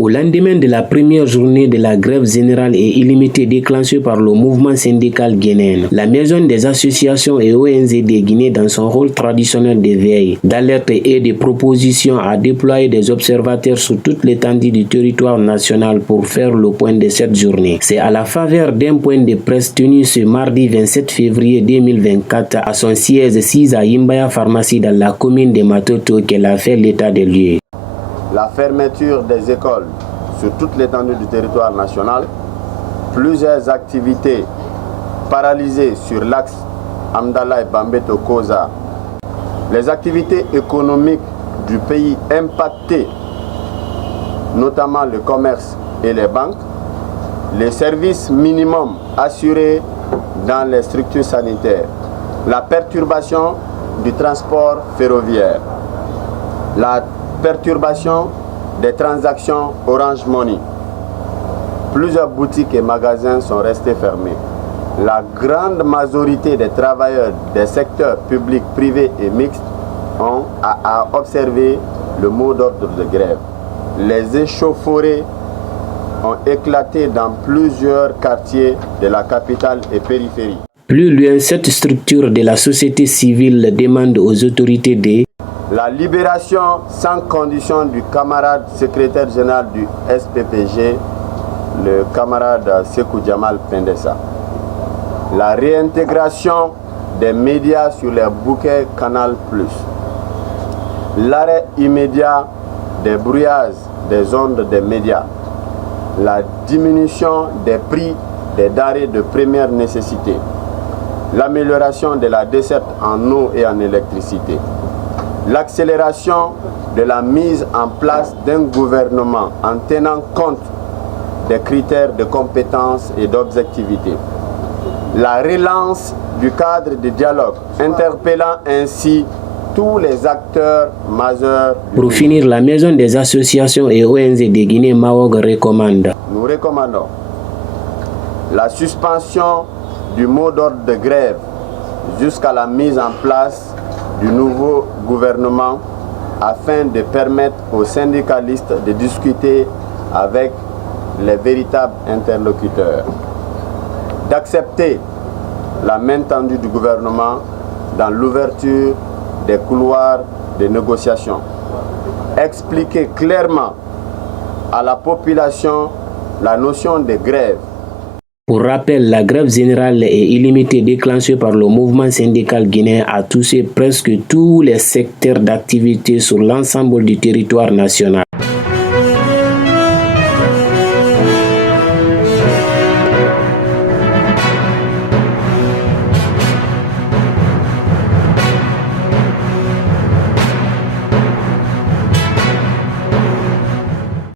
Au lendemain de la première journée de la grève générale et illimitée déclenchée par le mouvement syndical guinéen, la Maison des associations et ONG de Guinée, dans son rôle traditionnel de veille, d'alerte et de proposition, a déployé des observateurs sur toute l'étendue du territoire national pour faire le point de cette journée. C'est à la faveur d'un point de presse tenu ce mardi 27 février 2024 à son siège 6 à Yimbaya Pharmacie dans la commune de Matoto qu'elle a fait l'état des lieux. La fermeture des écoles sur toute l'étendue du territoire national, plusieurs activités paralysées sur l'axe Amdala et Bambeto-Koza, les activités économiques du pays impactées, notamment le commerce et les banques, les services minimums assurés dans les structures sanitaires, la perturbation du transport ferroviaire, la perturbation des transactions Orange Money. Plusieurs boutiques et magasins sont restés fermés. La grande majorité des travailleurs des secteurs publics, privés et mixtes ont observé le mot d'ordre de grève. Les échauffourées ont éclaté dans plusieurs quartiers de la capitale et périphérie. Plus loin, cette structure de la société civile demande aux autorités de la libération sans condition du camarade secrétaire général du SPPG, le camarade Sekou Jamal Pendessa. La réintégration des médias sur les bouquets Canal+. L'arrêt immédiat des brouillages des ondes des médias. La diminution des prix des denrées de première nécessité. L'amélioration de la desserte en eau et en électricité. L'accélération de la mise en place d'un gouvernement en tenant compte des critères de compétence et d'objectivité. La relance du cadre de dialogue, interpellant ainsi tous les acteurs majeurs. Pour finir, la Maison des associations et ONG de Guinée Maog recommande. Nous recommandons la suspension du mot d'ordre de grève jusqu'à la mise en place du nouveau gouvernement afin de permettre aux syndicalistes de discuter avec les véritables interlocuteurs, d'accepter la main tendue du gouvernement dans l'ouverture des couloirs de négociation, expliquer clairement à la population la notion de grève. Pour rappel, la grève générale et illimitée déclenchée par le mouvement syndical guinéen a touché presque tous les secteurs d'activité sur l'ensemble du territoire national.